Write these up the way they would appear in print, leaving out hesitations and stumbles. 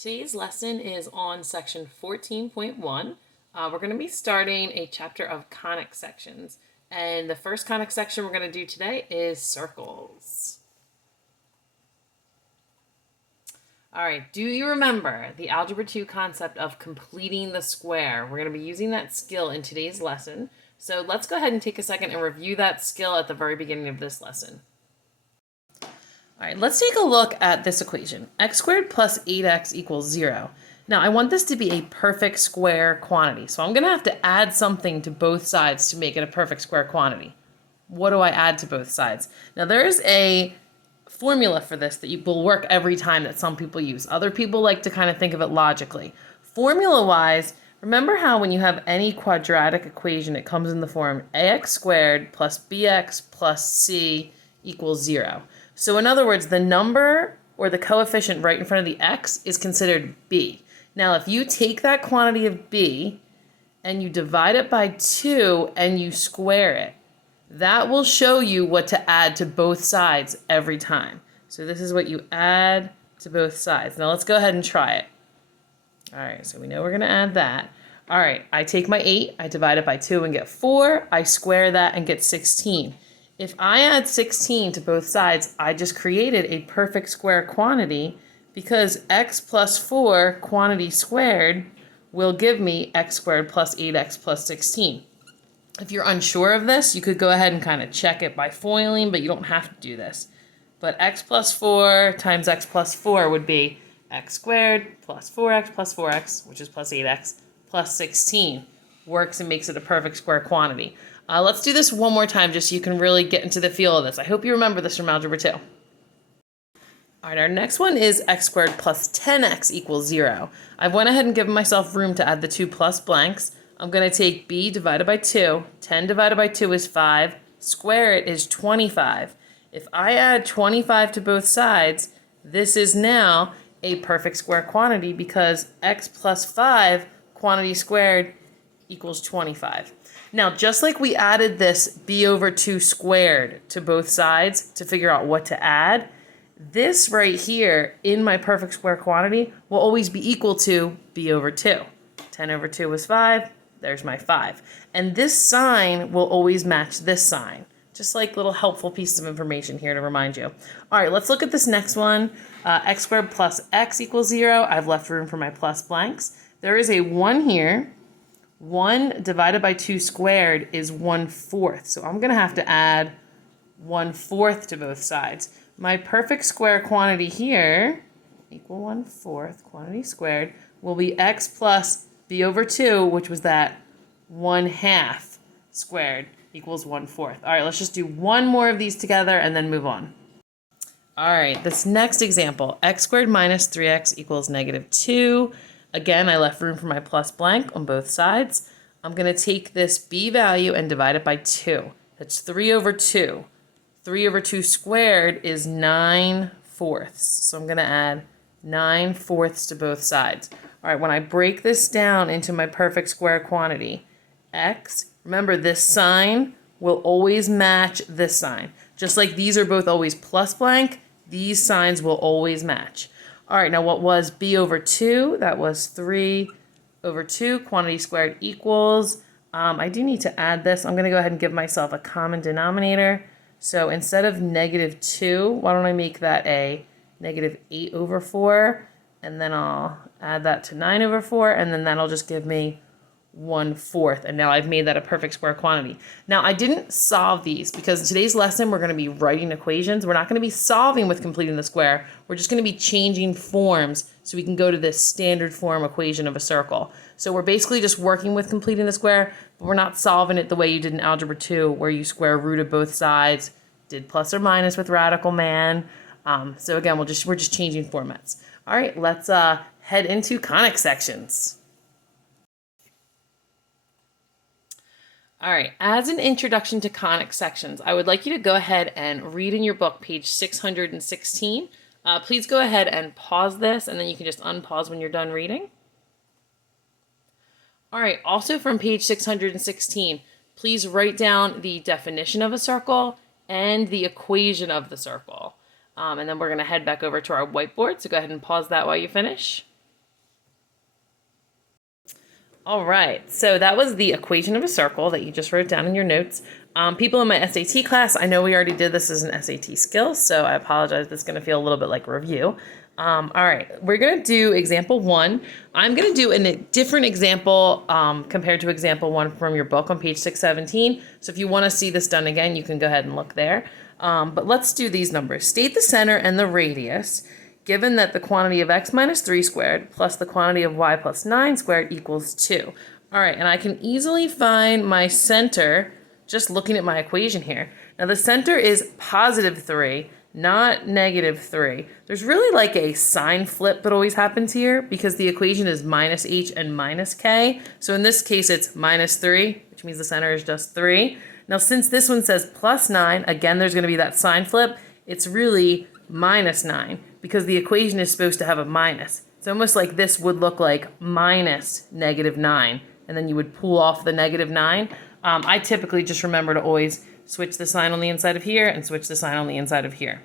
Today's lesson is on section 14.1. We're going to be starting a chapter of conic sections. And the first conic section we're going to do today is circles. All right, do you remember the Algebra 2 concept of completing the square? We're going to be using that skill in today's lesson. So let's go ahead and take a second and review that skill at the very beginning of this lesson. All right, let's take a look at this equation. X squared plus 8x equals 0. Now, I want this to be a perfect square quantity, so I'm going to have to add something to both sides to make it a perfect square quantity. What do I add to both sides? Now, there's a formula for this that will work every time that some people use. Other people like to kind of think of it logically. Formula-wise, remember how when you have any quadratic equation, it comes in the form ax squared plus bx plus c equals 0. So in other words, the number or the coefficient right in front of the x is considered b. Now, if you take that quantity of b and you divide it by 2 and you square it, that will show you what to add to both sides every time. So this is what you add to both sides. Now let's go ahead and try it. All right, so we know we're going to add that. All right, I take my 8, I divide it by 2 and get 4. I square that and get 16. If I add 16 to both sides, I just created a perfect square quantity because x plus 4 quantity squared will give me x squared plus 8x plus 16. If you're unsure of this, you could go ahead and kind of check it by foiling, but you don't have to do this. But x plus 4 times x plus 4 would be x squared plus 4x, which is plus 8x, plus 16. Works and makes it a perfect square quantity. Let's do this one more time just so you can really get into the feel of this. I hope you remember this from Algebra 2. All right, our next one is x squared plus 10x equals 0. I've went ahead and given myself room to add the 2 plus blanks. I'm going to take b divided by 2. 10 divided by 2 is 5. Square it is 25. If I add 25 to both sides, this is now a perfect square quantity because x plus 5 quantity squared equals 25. Now, just like we added this b over 2 squared to both sides to figure out what to add, this right here in my perfect square quantity will always be equal to b over 2. 10 over 2 was 5. There's my 5. And this sign will always match this sign. Just like little helpful pieces of information here to remind you. All right, let's look at this next one. X squared plus x equals 0. I've left room for my plus blanks. There is a 1 here. 1 divided by 2 squared is 1/4. So I'm going to have to add 1/4 to both sides. My perfect square quantity here, equal 1/4 quantity squared, will be x plus b over 2, which was that 1/2 squared equals 1/4. All right, let's just do one more of these together and then move on. All right, this next example, x squared minus 3x equals -2. Again, I left room for my plus blank on both sides. I'm going to take this b value and divide it by 2. That's 3 over 2. 3 over 2 squared is 9/4. So I'm going to add 9/4 to both sides. All right, when I break this down into my perfect square quantity, x, remember this sign will always match this sign. Just like these are both always plus blank, these signs will always match. All right, now what was b over 2? That was 3 over 2, quantity squared equals. I do need to add this. I'm going to go ahead and give myself a common denominator. So instead of -2, why don't I make that a -8 over 4? And then I'll add that to 9 over 4, and then that'll just give me 1/4. And now I've made that a perfect square quantity. Now, I didn't solve these because in today's lesson, we're going to be writing equations. We're not going to be solving with completing the square. We're just going to be changing forms so we can go to this standard form equation of a circle. So we're basically just working with completing the square, but we're not solving it the way you did in Algebra 2, where you square root of both sides, did plus or minus with radical man. So again, we're just changing formats. All right, let's head into conic sections. All right, as an introduction to conic sections, I would like you to go ahead and read in your book, page 616. Please go ahead and pause this, and then you can just unpause when you're done reading. All right, also from page 616, please write down the definition of a circle and the equation of the circle. And then we're going to head back over to our whiteboard, so go ahead and pause that while you finish. All right, so that was the equation of a circle that you just wrote down in your notes. People in my SAT class, I know we already did this as an SAT skill, so I apologize. This is going to feel a little bit like review. All right, we're going to do example 1. I'm going to do a different example compared to example 1 from your book on page 617. So if you want to see this done again, you can go ahead and look there. But let's do these numbers. State the center and the radius, given that the quantity of x minus 3 squared plus the quantity of y plus 9 squared equals 2. All right, and I can easily find my center just looking at my equation here. Now the center is positive 3, not negative 3. There's really like a sign flip that always happens here because the equation is minus h and minus k. So in this case, it's minus 3, which means the center is just 3. Now since this one says plus 9, again, there's going to be that sign flip. It's really minus 9 because the equation is supposed to have a minus. It's almost like this would look like minus negative 9, and then you would pull off the negative 9. I typically just remember to always switch the sign on the inside of here and switch the sign on the inside of here.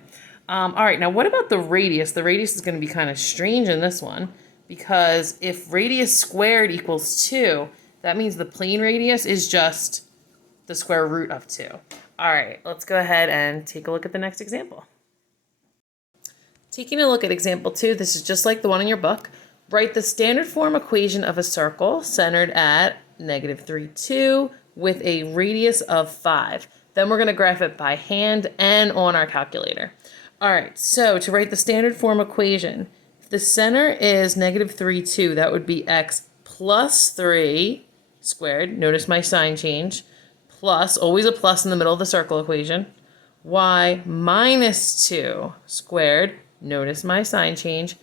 All right, now what about the radius? The radius is going to be kind of strange in this one because if radius squared equals 2, that means the plane radius is just the square root of 2. All right, let's go ahead and take a look at the next example. Taking a look at example 2, this is just like the one in your book. Write the standard form equation of a circle centered at negative 3, 2 with a radius of 5. Then we're going to graph it by hand and on our calculator. All right, so to write the standard form equation, if the center is negative 3, 2, that would be x plus 3 squared. Notice my sign change. Plus, always a plus in the middle of the circle equation. Y minus 2 squared. Notice my sign change.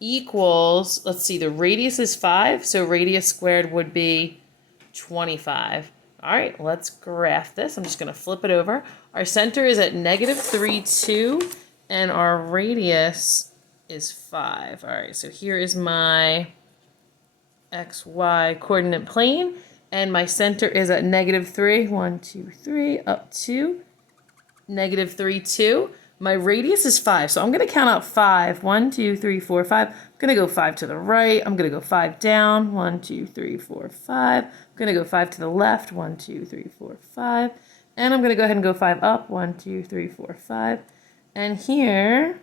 Equals, let's see, the radius is 5, so radius squared would be 25. All right, let's graph this. I'm just going to flip it over. Our center is at negative 3, 2, and our radius is 5. All right, so here is my XY coordinate plane, and my center is at negative 3, 1, 2, 3, up to negative 3, 2. My radius is 5, so I'm going to count out 5. 1, 2, 3, 4, 5. I'm going to go 5 to the right. I'm going to go 5 down. 1, 2, 3, 4, 5. I'm going to go 5 to the left. 1, 2, 3, 4, 5. And I'm going to go ahead and go 5 up. 1, 2, 3, 4, 5. And here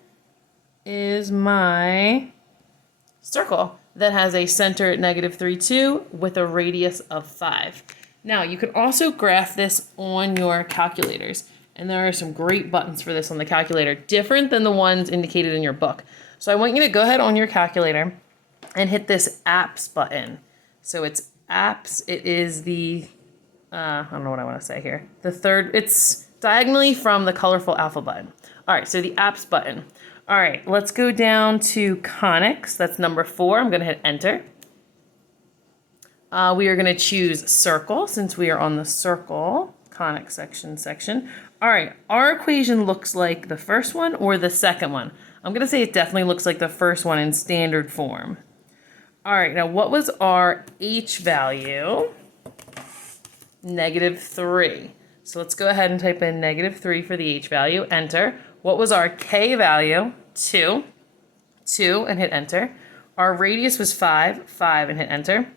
is my circle that has a center at negative 3, 2 with a radius of 5. Now, you can also graph this on your calculators. And there are some great buttons for this on the calculator, different than the ones indicated in your book. So I want you to go ahead on your calculator and hit this apps button. So it's apps. It is the, I don't know what I want to say here. The third, it's diagonally from the colorful alpha button. All right, so the apps button. All right, let's go down to conics. That's number 4. I'm going to hit enter. We are going to choose circle since we are on the circle conic section. All right, our equation looks like the first one or the second one. I'm going to say it definitely looks like the first one in standard form. All right, now what was our h value? Negative 3. So let's go ahead and type in negative 3 for the h value, enter. What was our k value? 2, and hit enter. Our radius was 5, and hit enter.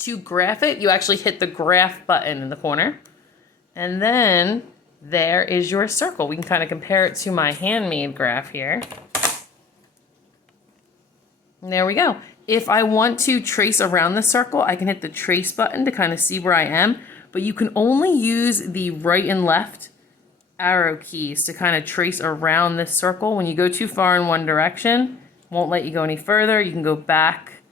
To graph it, you actually hit the graph button in the corner. And then there is your circle. We can kind of compare it to my handmade graph here. And there we go. If I want to trace around the circle, I can hit the trace button to kind of see where I am, but you can only use the right and left arrow keys to kind of trace around this circle. When you go too far in one direction, it won't let you go any further. You can go back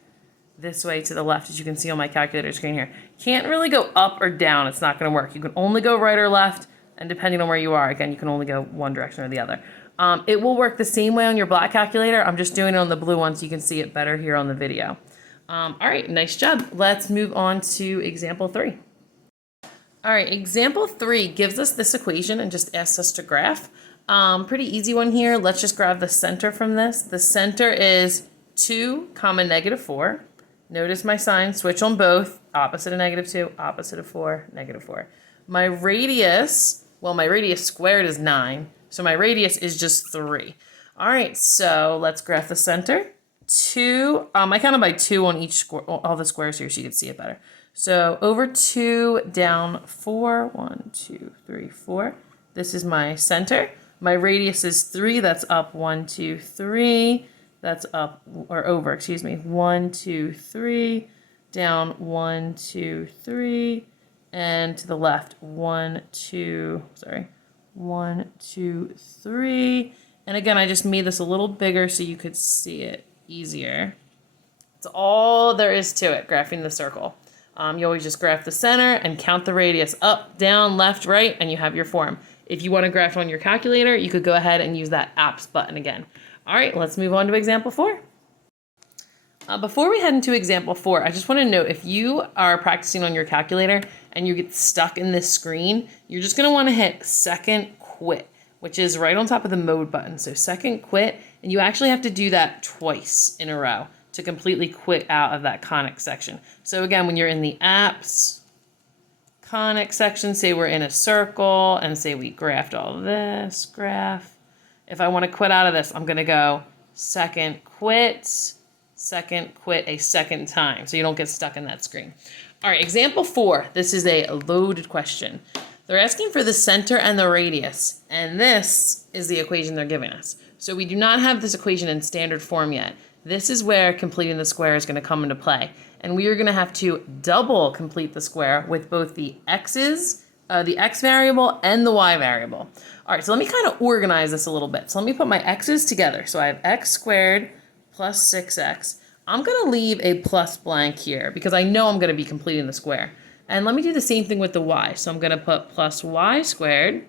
this way to the left, as you can see on my calculator screen here. Can't really go up or down. It's not going to work. You can only go right or left, and depending on where you are, again, you can only go one direction or the other. It will work the same way on your black calculator. I'm just doing it on the blue one so you can see it better here on the video. All right, nice job. Let's move on to example 3. All right, example 3 gives us this equation and just asks us to graph. Pretty easy one here. Let's just grab the center from this. The center is 2, negative 4. Notice my sign, switch on both, opposite of negative 2, opposite of 4, negative 4. My radius, well, my radius squared is 9, so my radius is just 3. All right, so let's graph the center. 2, I counted by 2 on each square, all the squares here so you can see it better. So over 2, down 4, 1, 2, 3, 4. This is my center. My radius is 3, that's up 1, 2, 3. That's up, or over, excuse me. 1, 2, 3, down 1, 2, 3, and to the left, 1, 2, 3. And again, I just made this a little bigger so you could see it easier. That's all there is to it, graphing the circle. You always just graph the center and count the radius up, down, left, right, and you have your form. If you want to graph on your calculator, you could go ahead and use that apps button again. All right, let's move on to example 4. Before we head into example 4, I just want to note if you are practicing on your calculator and you get stuck in this screen, you're just going to want to hit second quit, which is right on top of the mode button. So second quit, and you actually have to do that twice in a row to completely quit out of that conic section. So again, when you're in the apps, conic section, say we're in a circle and say we graphed all this graph. If I want to quit out of this, I'm going to go second quit a second time so you don't get stuck in that screen. All right, example 4. This is a loaded question. They're asking for the center and the radius, and this is the equation they're giving us. So we do not have this equation in standard form yet. This is where completing the square is going to come into play. And we are going to have to double complete the square with both the x's, the x variable and the y variable. All right, so let me kind of organize this a little bit. So let me put my x's together. So I have x squared plus 6x. I'm going to leave a plus blank here because I know I'm going to be completing the square. And let me do the same thing with the y. So I'm going to put plus y squared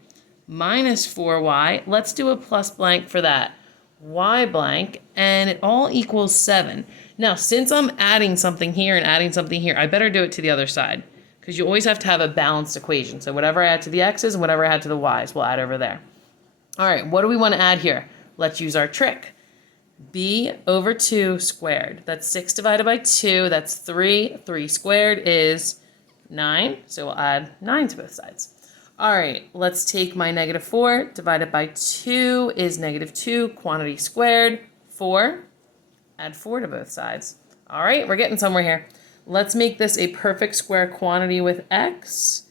minus 4y. Let's do a plus blank for that y blank, and it all equals 7. Now, since I'm adding something here and adding something here, I better do it to the other side because you always have to have a balanced equation. So whatever I add to the x's and whatever I add to the y's, we'll add over there. All right, what do we want to add here? Let's use our trick. B over 2 squared. That's 6 divided by 2. That's 3. 3 squared is 9. So we'll add 9 to both sides. All right, let's take my negative 4 divided by 2 is negative 2. Quantity squared, 4. Add 4 to both sides. All right, we're getting somewhere here. Let's make this a perfect square quantity with x.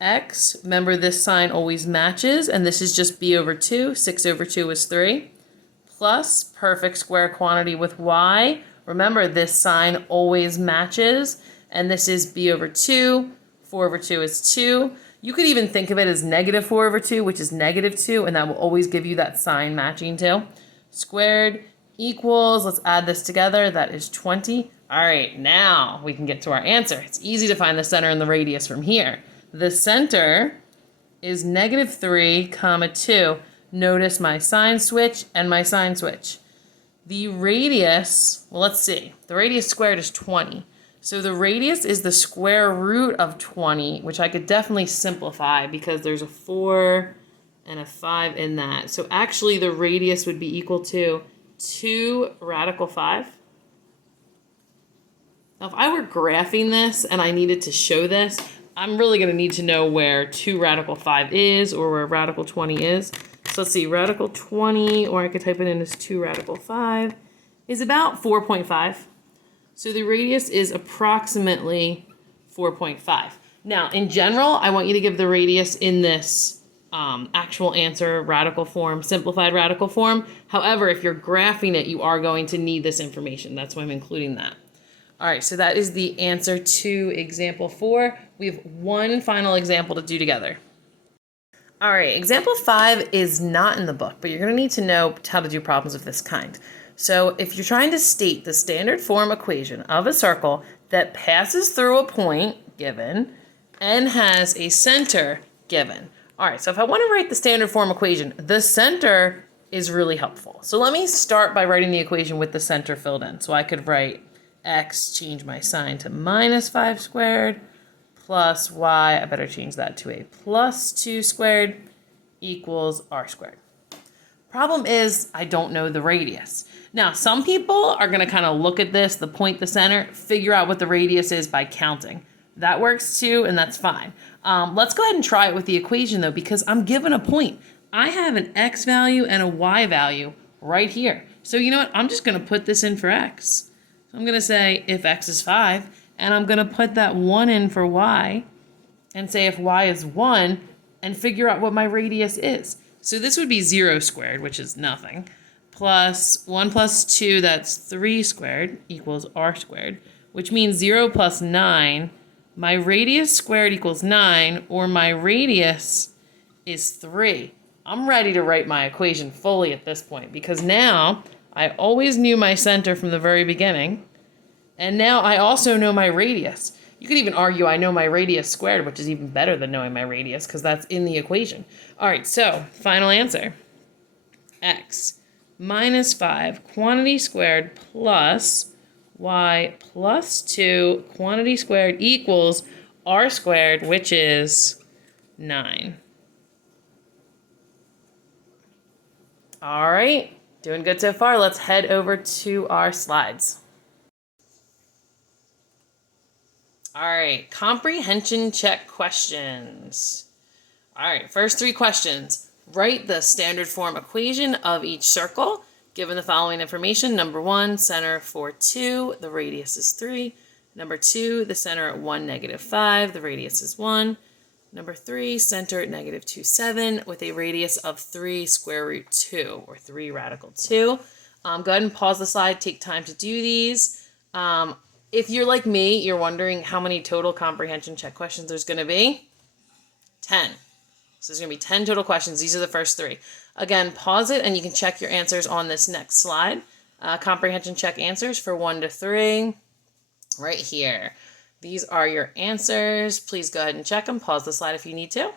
X, remember this sign always matches, and this is just b over 2. 6 over 2 is 3. Plus perfect square quantity with y. Remember this sign always matches, and this is b over 2. 4 over 2 is 2. You could even think of it as negative 4 over 2, which is negative 2, and that will always give you that sign matching too. Squared equals, let's add this together, that is 20. All right, now we can get to our answer. It's easy to find the center and the radius from here. The center is negative 3, 2. Notice my sign switch and my sign switch. The radius, well, let's see. The radius squared is 20. So the radius is the square root of 20, which I could definitely simplify because there's a 4 and a 5 in that. So actually the radius would be equal to 2 radical 5. Now if I were graphing this and I needed to show this, I'm really going to need to know where 2 radical 5 is or where radical 20 is. So let's see, radical 20, or I could type it in as 2 radical 5, is about 4.5. So the radius is approximately 4.5. Now, in general, I want you to give the radius in this actual answer radical form, simplified radical form. However, if you're graphing it, you are going to need this information. That's why I'm including that. All right, so that is the answer to example 4. We have one final example to do together. All right, example 5 is not in the book, but you're going to need to know how to do problems of this kind. So if you're trying to state the standard form equation of a circle that passes through a point given and has a center given. All right, so if I want to write the standard form equation, the center is really helpful. So let me start by writing the equation with the center filled in. So I could write x, change my sign to minus 5 squared, plus y, I better change that to a plus 2 squared, equals r squared. Problem is, I don't know the radius. Now, some people are going to kind of look at this, the point, the center, figure out what the radius is by counting. That works too, and that's fine. Let's go ahead and try it with the equation though, because I'm given a point. I have an x value and a y value right here. So you know what? I'm just going to put this in for x. So I'm going to say if x is 5, and I'm going to put that 1 in for y, and say if y is 1, and figure out what my radius is. So this would be 0 squared, which is nothing, plus 1 plus 2, that's 3 squared, equals r squared, which means 0 plus 9, my radius squared equals 9, or my radius is 3. I'm ready to write my equation fully at this point, because now I always knew my center from the very beginning, and now I also know my radius. You could even argue I know my radius squared, which is even better than knowing my radius, because that's in the equation. All right, so final answer. X minus 5 quantity squared plus y plus 2 quantity squared equals r squared, which is 9. All right, doing good so far. Let's head over to our slides. All right, comprehension check questions. All right, first 3 questions. Write the standard form equation of each circle, given the following information. Number 1, center 4, 2, the radius is 3. Number 2, the center at 1, negative 5, the radius is 1. Number 3, center at negative 2, 7, with a radius of 3 square root 2, or 3 radical 2. Go ahead and pause the slide, take time to do these. If you're like me, you're wondering how many total comprehension check questions there's going to be. 10. So there's going to be 10 total questions. These are the first 3. Again, pause it and you can check your answers on this next slide. Comprehension check answers for 1 to 3 right here. These are your answers. Please go ahead and check them. Pause the slide if you need to.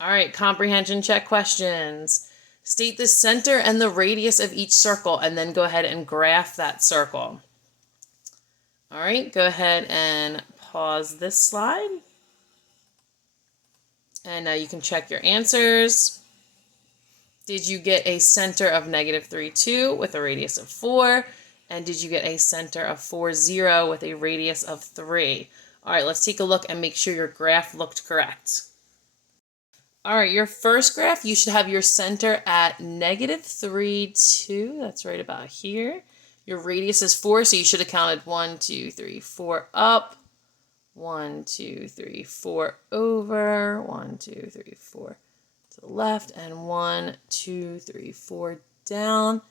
All right, comprehension check questions. State the center and the radius of each circle, and then go ahead and graph that circle. All right, go ahead and pause this slide. And now you can check your answers. Did you get a center of negative 3, 2 with a radius of 4? And did you get a center of 4, 0 with a radius of 3? All right, let's take a look and make sure your graph looked correct. All right, your first graph, you should have your center at negative 3, 2. That's right about here. Your radius is 4, so you should have counted 1, 2, 3, 4 up. 1, 2, 3, 4 over. 1, 2, 3, 4 to the left. And 1, 2, 3, 4 down.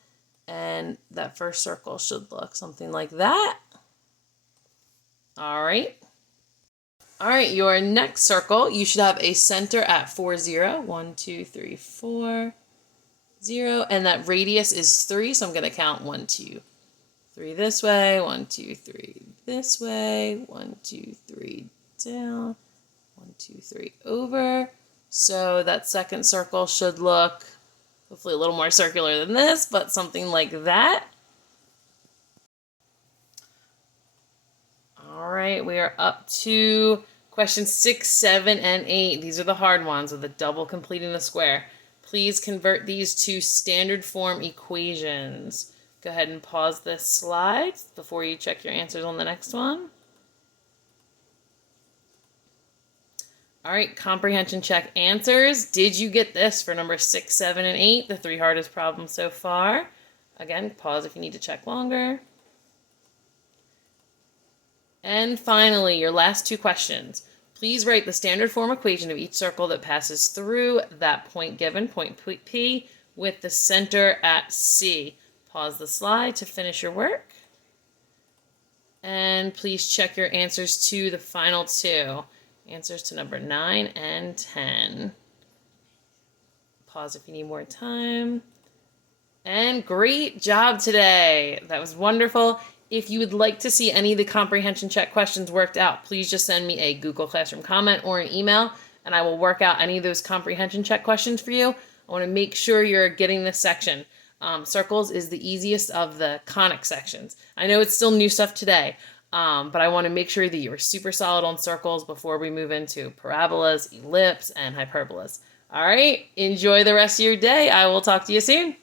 And that first circle should look something like that. All right. All right, your next circle, you should have a center at 4, 0. 1, 2, 3, 4, 0. And that radius is 3, so I'm going to count 1, 2, 3 this way, 1, 2, 3 this way, 1, 2, 3 down, 1, 2, 3 over. So that second circle should look hopefully a little more circular than this, but something like that. All right, we are up to questions 6, 7, and 8. These are the hard ones with a double completing the square. Please convert these to standard form equations. Go ahead and pause this slide before you check your answers on the next one. All right, comprehension check answers. Did you get this for number 6, 7, and 8, the 3 hardest problems so far? Again, pause if you need to check longer. And finally, your last 2 questions. Please write the standard form equation of each circle that passes through that point given, point P, with the center at C. Pause the slide to finish your work. And please check your answers to the final 2. Answers to number 9 and 10. Pause if you need more time. And great job today. That was wonderful. If you would like to see any of the comprehension check questions worked out, please just send me a Google Classroom comment or an email, and I will work out any of those comprehension check questions for you. I want to make sure you're getting this section. Circles is the easiest of the conic sections. I know it's still new stuff today, but I want to make sure that you are super solid on circles before we move into parabolas, ellipse, and hyperbolas. All right, enjoy the rest of your day. I will talk to you soon.